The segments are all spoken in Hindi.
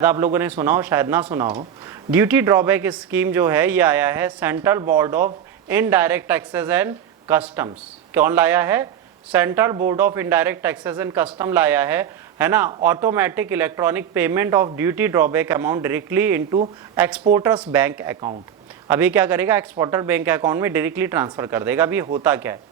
आप लोगों ने सुना हो, शायद ना सुना हो। ड्यूटी ड्रॉबैक स्कीम जो है ये आया है central board of indirect taxes and customs. कौन लाया है? Central board of indirect taxes and custom लाया है ना। Automatic electronic payment of duty drawback amount directly into exporters bank account. अभी क्या करेगा? एक्सपोर्टर बैंक अकाउंट में डायरेक्टली ट्रांसफर कर देगा। अभी होता क्या है?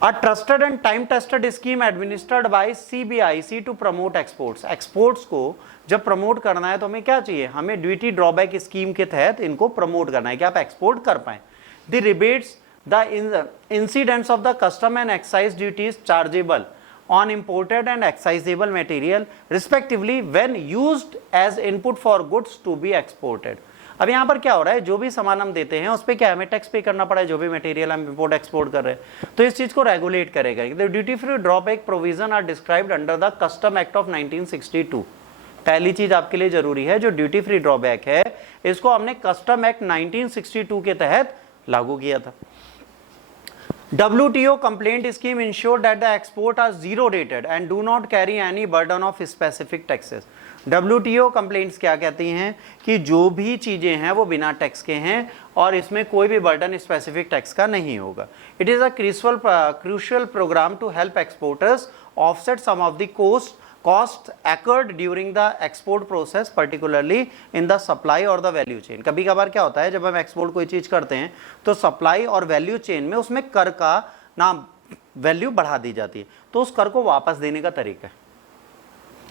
A trusted and time tested scheme administered by CBIC to promote exports। Exports को जब प्रमोट करना है तो हमें क्या चाहिए? हमें ड्यूटी ड्रॉबैक स्कीम के तहत इनको प्रमोट करना है कि आप एक्सपोर्ट कर पाए। The rebates the incidents of the custom and excise duties chargeable on imported and excisable material respectively when used as input for goods to be exported। अब यहाँ पर क्या हो रहा है? जो भी सामान हम देते हैं उस पर क्या हमें टैक्स पे करना पड़ा है, जो भी मटेरियल हम इंपोर्ट एक्सपोर्ट कर रहे हैं, तो इस चीज को रेगुलेट करेगा। The duty free drawback provision are described under the custom act of 1962। पहली चीज आपके लिए जरूरी है, जो ड्यूटी फ्री ड्रॉबैक है इसको हमने कस्टम एक्ट 1962 के तहत लागू किया था। WTO complaint scheme ensure that the export are zero rated and do not carry any burden of specific taxes। WTO complaints क्या कहती हैं कि जो भी चीजें हैं वो बिना टैक्स के हैं और इसमें कोई भी बर्डन स्पेसिफिक टैक्स का नहीं होगा। It is a crucial programme to help exporters offset some of the cost occurred during the export process particularly in the supply or the value chain। कभी कभार क्या होता है, जब हम एक्सपोर्ट कोई चीज करते हैं तो सप्लाई और वैल्यू चेन में उसमें कर का ना वैल्यू बढ़ा दी जाती है, तो उस कर को वापस देने का तरीका है।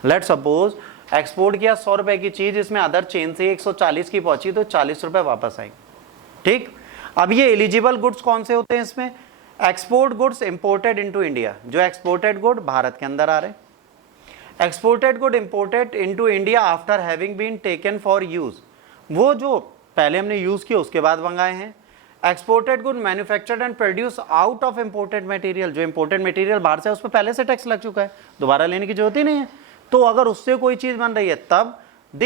लेट्स सपोज एक्सपोर्ट किया 100 रुपए की चीज, इसमें अदर चेन से 140 की पहुंची तो 40 रुपए वापस आएंगे। ठीक, अब ये एलिजिबल गुड्स कौन से होते हैं इसमें? Export goods imported into India, जो एक्सपोर्टेड गुड भारत के अंदर आ रहे हैं। Exported good imported into India after having been taken for use, वो जो पहले हमने यूज किया उसके बाद मंगाए हैं। Exported good manufactured and produce out of imported material, जो इंपोर्टेड मटेरियल बाहर से उस पर पहले से टैक्स लग चुका है, दोबारा लेने की जरूरत ही नहीं है। तो अगर उससे कोई चीज बन रही है तब the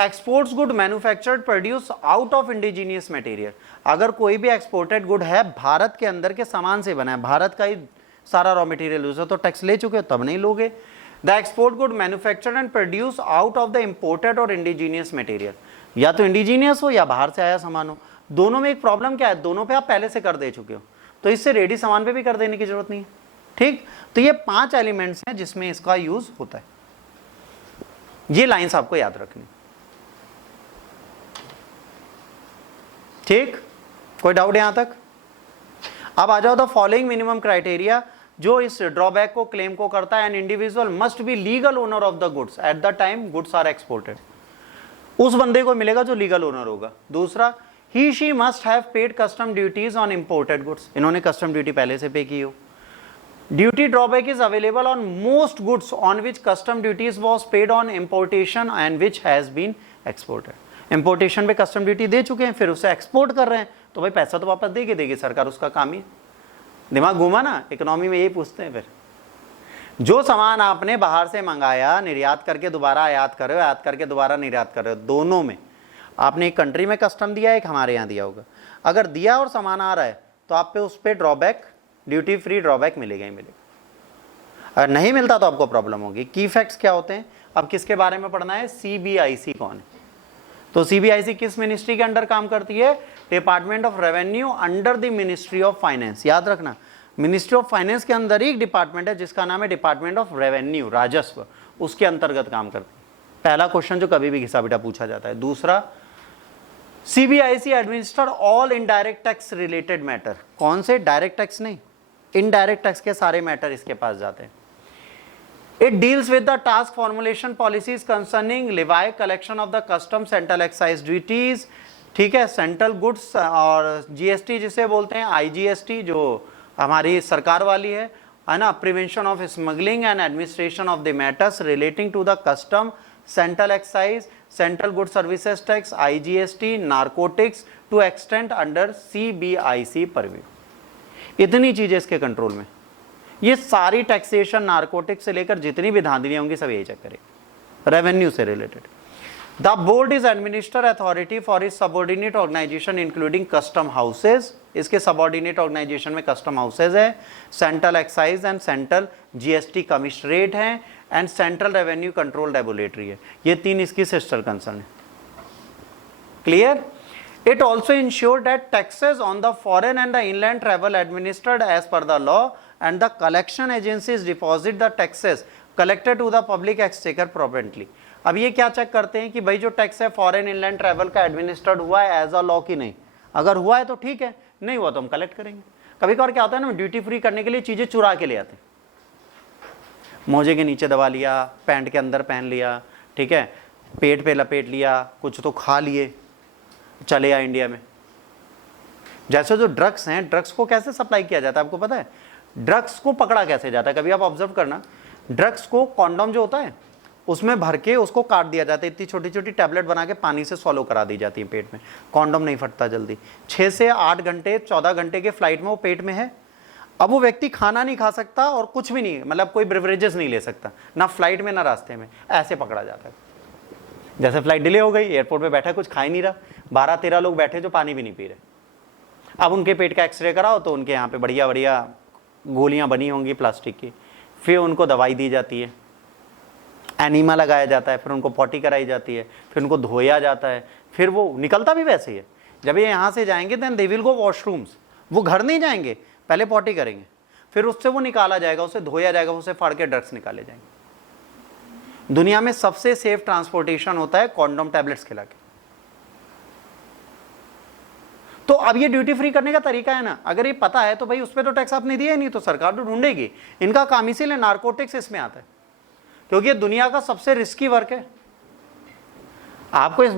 exports good manufactured produce out of indigenous material. अगर कोई भी एक्सपोर्टेड गुड है भारत के अंदर के सामान से बना है, भारत का ही सारा रॉ मटेरियल यूज है, तो टैक्स ले चुके हो तब नहीं लोगे। The export good manufactured and produce out of the imported और इंडिजीनियस मटेरियल, या तो इंडिजीनियस हो या बाहर से आया सामान हो। दोनों में एक प्रॉब्लम क्या है? दोनों पे आप पहले से कर दे चुके हो, तो इससे रेडी सामान पे भी कर देने की जरूरत नहीं है। ठीक, तो ये 5 एलिमेंट्स हैं जिसमें इसका यूज होता है। ये लाइंस आपको याद रखनी। ठीक, कोई डाउट यहां तक? अब आ जाओ द फॉलोइंग मिनिमम क्राइटेरिया जो इस ड्रॉबैक को क्लेम को करता है। An individual must be legal owner of the goods at the time goods are exported. उस बंदे को मिलेगा जो लीगल ओनर होगा। दूसरा, he she must have paid custom duties on imported goods, इन्होंने कस्टम ड्यूटी पहले से पे की हो। Duty drawback is available on most goods on which custom duties was paid on importation and which has been exported. Importation पे कस्टम ड्यूटी दे चुके हैं, फिर उसे एक्सपोर्ट कर रहे हैं, तो भाई पैसा तो वापस देगी सरकार, उसका काम ही। दिमाग घूमा ना, इकोनॉमी में यही पूछते हैं। फिर जो सामान आपने बाहर से मंगाया, निर्यात करके दोबारा आयात कर रहे हो, आयात करके दोबारा निर्यात कर रहे हो, दोनों में आपने एक कंट्री में कस्टम दिया, एक हमारे यहाँ दिया होगा। अगर दिया और सामान आ रहा है तो आप पे उस पर ड्रॉबैक, ड्यूटी फ्री ड्रॉबैक मिलेगा ही मिलेगा। अगर नहीं मिलता तो आपको प्रॉब्लम होगी। की फैक्ट्स क्या होते हैं? अब किसके बारे में पढ़ना है? CBIC कौन है? तो CBIC किस मिनिस्ट्री के अंडर काम करती है? Department of revenue under the ministry of finance. याद रखना, मिनिस्ट्री ऑफ फाइनेंस के अंदर ही एक डिपार्टमेंट है जिसका नाम है डिपार्टमेंट ऑफ रेवेन्यू, राजस्व, उसके अंतर्गत काम करती है। पहला क्वेश्चन जो कभी भी घिसा बेटा पूछा जाता है। दूसरा, CBIC administer all indirect tax related matter. कौन से? डायरेक्ट टैक्स नहीं, इनडायरेक्ट टैक्स के सारे मैटर इसके पास जाते हैं। It deals with the task formulation policies concerning levy collection of the custom central excise duties। ठीक है, सेंट्रल गुड्स और GST जिसे बोलते हैं, IGST जो हमारी सरकार वाली है ना। Prevention of smuggling and administration of the matters relating to the custom, central excise, central good services tax, IGST, narcotics to extent under CBIC purview. इतनी चीजें इसके कंट्रोल में। ये सारी टैक्सेशन, नार्कोटिक्स से लेकर जितनी भी धांधलियां होंगी सब यही चेक करेगा, रेवेन्यू से related. The board is administer authority for is subordinate organisation including custom houses. इसके सबऑर्डिनेट ऑर्गेनाइजेशन में कस्टम हाउसेज है, central excise and central GST commissionerate हैं, and central revenue control regulatory है। ये 3 इसकी सिस्टर कंसर्न है। Clear? It also ensured that taxes on the foreign and the inland travel administered as per the law and the collection agencies deposit the taxes collected to the public exchequer promptly। अब ये क्या चेक करते हैं कि भाई जो टैक्स है फॉरेन इनलैंड ट्रैवल का एडमिनिस्टर्ड हुआ है एज अ लॉ की नहीं, अगर हुआ है तो ठीक है, नहीं हुआ तो हम कलेक्ट करेंगे। कभी कभार क्या होता है ना, ड्यूटी फ्री करने के लिए चीज़ें चुरा के ले आते हैं, मोजे के नीचे दबा लिया, पैंट के अंदर पहन लिया, ठीक है, पेट पे लपेट लिया, कुछ तो खा लिए, चले आए इंडिया में। जैसे जो ड्रग्स हैं, ड्रग्स को कैसे सप्लाई किया जाता है आपको पता है? ड्रग्स को पकड़ा कैसे जाता है, कभी आप ऑब्जर्व करना, ड्रग्स को कॉन्डोम जो होता है उसमें भर के उसको काट दिया जाता है, इतनी छोटी छोटी टैबलेट बना के पानी से सॉलो करा दी जाती है पेट में, कॉन्डोम नहीं फटता जल्दी। 6 से 8 घंटे 14 घंटे के फ्लाइट में वो पेट में है। अब वो व्यक्ति खाना नहीं खा सकता और कुछ भी नहीं, मतलब कोई ब्रेवरेजेस नहीं ले सकता, ना फ्लाइट में ना रास्ते में, ऐसे पकड़ा जाता है। जैसे फ्लाइट डिले हो गई, एयरपोर्ट पे बैठा कुछ खा ही नहीं रहा, 12-13 लोग बैठे जो पानी भी नहीं पी रहे। अब उनके पेट का एक्सरे कराओ तो उनके यहाँ पे बढ़िया बढ़िया गोलियां बनी होंगी प्लास्टिक की, फिर उनको दवाई दी जाती है, एनीमा लगाया जाता है, फिर उनको पॉटी कराई जाती है, फिर उनको धोया जाता है, फिर वो निकलता भी वैसे ही है। जब ये यहाँ से जाएंगे then they will go washrooms, वो घर नहीं जाएंगे, पहले पॉटी करेंगे, फिर उससे वो निकाला जाएगा, उसे धोया जाएगा, उसे फाड़ के ड्रग्स निकाले जाएंगे। दुनिया में सबसे सेफ ट्रांसपोर्टेशन होता है कॉन्डोम टैबलेट्स खिला के। तो अब ये ड्यूटी फ्री करने का तरीका है ना, अगर ये पता है तो भाई उस पर तो टैक्स आपने दिया ही नहीं, तो सरकार तो ढूंढेगी। इनका काम इसीलिए नारकोटिक्स इसमें आता है, क्योंकि ये दुनिया का सबसे रिस्की वर्क है। आपको इस